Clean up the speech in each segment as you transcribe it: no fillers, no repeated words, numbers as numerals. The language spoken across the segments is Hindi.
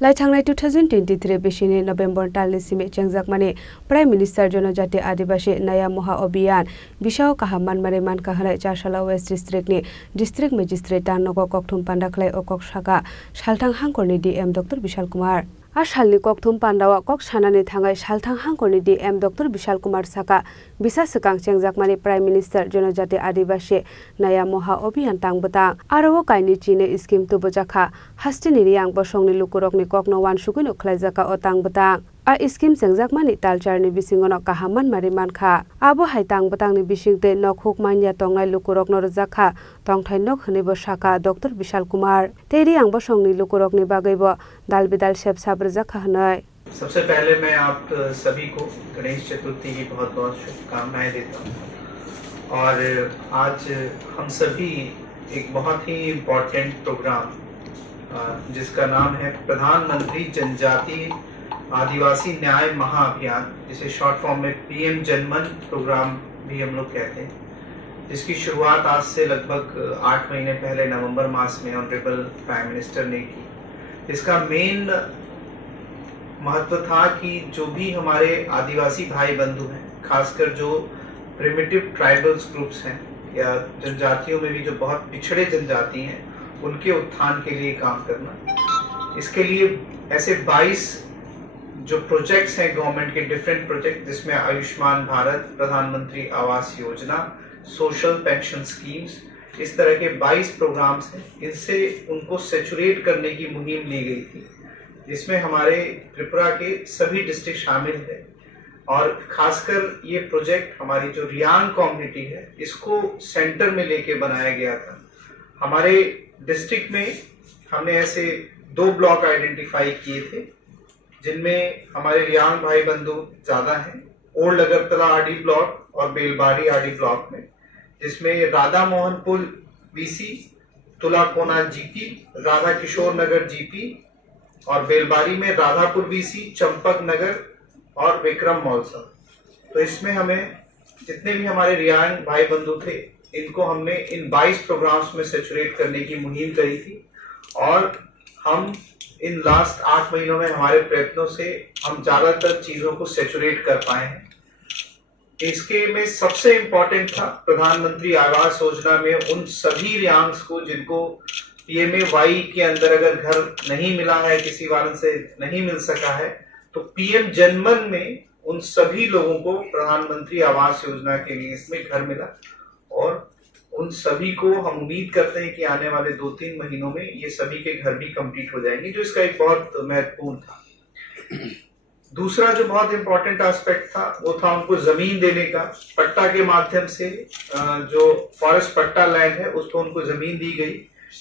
लाइथांनाय 2023 बिसिनि नवेम्बर दाननि सिमे चेंजाकमानि प्राइम मिनिस्टार जनजाति आदिवासी नया महा अभियान बिसाव काहामान मारे मान काहनाय चारसाला वेस्ट डिस्ट्रिक्टनि डिस्ट्रिक्ट मेजिस्ट्रेट तानगो ककथुम पान्डाख्लाय अकक साका सालथां हांखरनि डीएम डॉक्टर विशाल कुमार आ सालनि ककथुम पान्डावा कक सानानै थांनाय सालथां हांखरनि डीएम डॉक्टर विशाल कुमार साका बिसा सकां चेंजाकमानि प्राइम मिनिस्टार जनजाति आदिवासी नया महा अभियान तांबता आरो काइनि चीने स्कीम तुबजाखा हास्टिनि रियांग बसंनि लुकुरकनि ककनो वान सुकुनो खलाइजाका अतांबता आ स्कीम चेंजाकमानि तालचारनि बिसिंगनो काहामान मारि मानखा आबो हाइतांबतांनि बिसिंते नखुक मान्या तंनाय लुकुरक नरजाखा तंथाय नख हनेबो साका डॉक्टर विशाल कुमार तेरी आंग बसंनि लुकुरकनि बागैबो दालबिदाल सेब साब्रजाखा हनय। सबसे पहले मैं आप सभी को गणेश चतुर्थी की बहुत-बहुत शुभकामनाएं देता हूं और आज हम सभी एक बहुत ही इम्पोर्टेंट प्रोग्राम जिसका नाम है प्रधानमंत्री जनजाति आदिवासी न्याय महाअभियान, जिसे शॉर्ट फॉर्म में पीएम जनमन प्रोग्राम भी हम लोग कहते हैं, जिसकी शुरुआत आज से लगभग 8 महीने पहले नवंबर मास में ऑनरेबल प्राइम मिनिस्टर ने की। इसका मेन महत्व था कि जो भी हमारे आदिवासी भाई बंधु हैं, खासकर जो प्रिमिटिव ट्राइबल्स ग्रुप्स हैं या जनजातियों में भी जो बहुत पिछड़े जनजाति हैं, उनके उत्थान के लिए काम करना। इसके लिए ऐसे 22 जो प्रोजेक्ट्स हैं गवर्नमेंट के, डिफरेंट प्रोजेक्ट, जिसमें आयुष्मान भारत, प्रधानमंत्री Awas Yojana, social pension schemes, इस तरह के 22 प्रोग्राम्स हैं। इनसे उनको सैचुरेट करने की मुहिम ली गई थी, जिसमें हमारे त्रिपुरा के सभी डिस्ट्रिक्ट शामिल हैं और खासकर ये प्रोजेक्ट हमारी जो रियांग कम्युनिटी है, इसको सेंटर में लेके बनाया गया था। हमारे डिस्ट्रिक्ट में हमने ऐसे 2 ब्लॉक आइडेंटिफाई किए थे जिनमें हमारे रियांग भाई बंधु ज्यादा हैं, ओल्ड अगरतला आरडी ब्लॉक और बेलबारी आरडी ब्लॉक में, जिसमें राधा मोहनपुर वीसी, तुलाकोना जीपी, राधा किशोर नगर जीपी और बेलबारी में राधापुर वीसी, चंपक नगर और विक्रम मौलसा। तो इसमें हमें जितने भी हमारे रियांग भाई बंधु थे, इनको हमने इन 22 प्रोग्राम्स में सैचुरेट करने की मुहिम करी थी और हम इन लास्ट 8 महीनों में हमारे प्रयत्नों से हम ज्यादातर चीजों को सैचुरेट कर पाए हैं। इसके में सबसे इम्पोर्टेंट था प्रधानमंत्री आवास योजना में उन सभी रियांग्स को जिनको पीएमएवाई के अंदर अगर घर नहीं मिला है, किसी कारण से नहीं मिल सका है, तो पीएम जनमन में उन सभी लोगों को प्रधानमंत्री आवास योजना के लिए इसमें घर मिला और उन सभी को हम उम्मीद करते हैं कि आने वाले 2-3 महीनों में ये सभी के घर भी कंप्लीट हो जाएंगे, जो इसका एक बहुत महत्वपूर्ण था। दूसरा जो बहुत इंपॉर्टेंट एस्पेक्ट था वो था उनको जमीन देने का। पट्टा के माध्यम से जो फॉरेस्ट पट्टा लैंड है उसको उनको जमीन दी गई।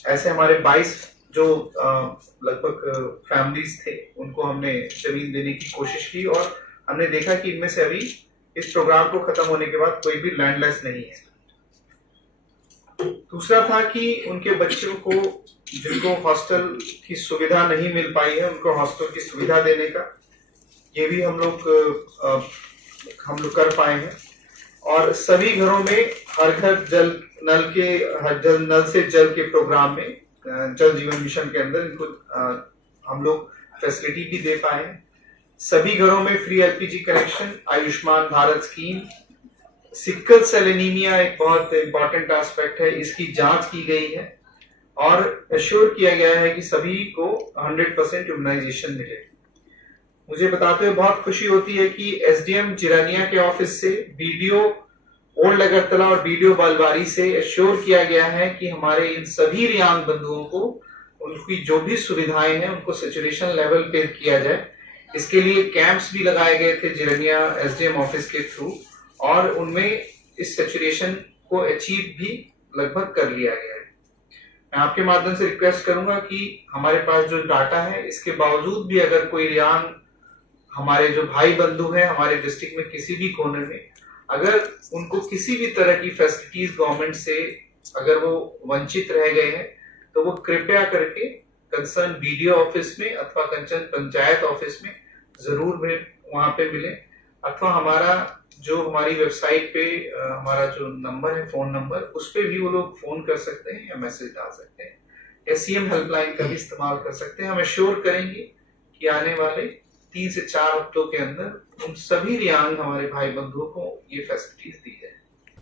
ऐसे हमारे 22 जो लगभग फैमिलीज थे उनको हमने जमीन देने की कोशिश की और हमने देखा कि इनमें से अभी इस प्रोग्राम को खत्म होने के बाद कोई भी लैंडलेस नहीं है। दूसरा था कि उनके बच्चों को जिनको हॉस्टल की सुविधा नहीं मिल पाई है, उनको हॉस्टल की सुविधा देने का ये भी हम लोग कर पाए हैं और सभी घरों में हर घर जल नल से जल के प्रोग्राम में जल जीवन मिशन के अंदर इनको हम लोग फैसिलिटी भी दे पाए हैं। सभी घरों में free LPG connection, Ayushman Bharat scheme, sickle cell anaemia एक बहुत इंपॉर्टेंट एस्पेक्ट है, इसकी जांच की गई है और एश्योर किया गया है कि सभी को 100% इम्यूनाइजेशन मिले। मुझे बताते हुए बहुत खुशी होती है कि एसडीएम जिरानिया के ऑफिस से बीडीओ ओल्ड अगरतला और बीडीओ बालबारी से एश्योर किया गया है कि हमारे इन सभी रियांग बंधुओं को उनकी जो भी सुविधाएं हैं उनको सैचुरेशन लेवल पे किया जाए। इसके लिए कैंप्स भी लगाए गए थे जिरानिया एसडीएम ऑफिस के थ्रू और उनमें इस सैचुरेशन को अचीव भी लगभग कर लिया गया है। मैं आपके माध्यम से रिक्वेस्ट करूंगा कि हमारे पास जो डाटा है इसके बावजूद भी अगर कोई रियांग हमारे जो भाई बंधु हैं हमारे डिस्ट्रिक्ट में किसी भी कोने में, अगर उनको किसी भी तरह की फैसिलिटीज गवर्नमेंट से अगर वो वंचित रह गए हैं तो वो कृपया करके कंसर्न बीडीओ ऑफिस में अथवा कंसर्न पंचायत ऑफिस में जरूर वहां पे मिले अथवा हमारी वेबसाइट पे हमारा जो नंबर है, फोन नंबर, उस पे भी वो लोग फोन कर सकते हैं या मैसेज डाल सकते हैं या सीएम हेल्पलाइन का भी इस्तेमाल कर सकते हैं। हम एश्योर करेंगे कि आने वाले 3 से 4 हफ्तों के अंदर उन सभी रियांग हमारे भाई बंधुओं को ये फैसिलिटीज दी है।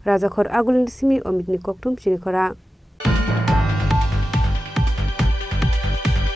राजाखर आगुल सिमी अमित नि कोकटुम सिनिखरा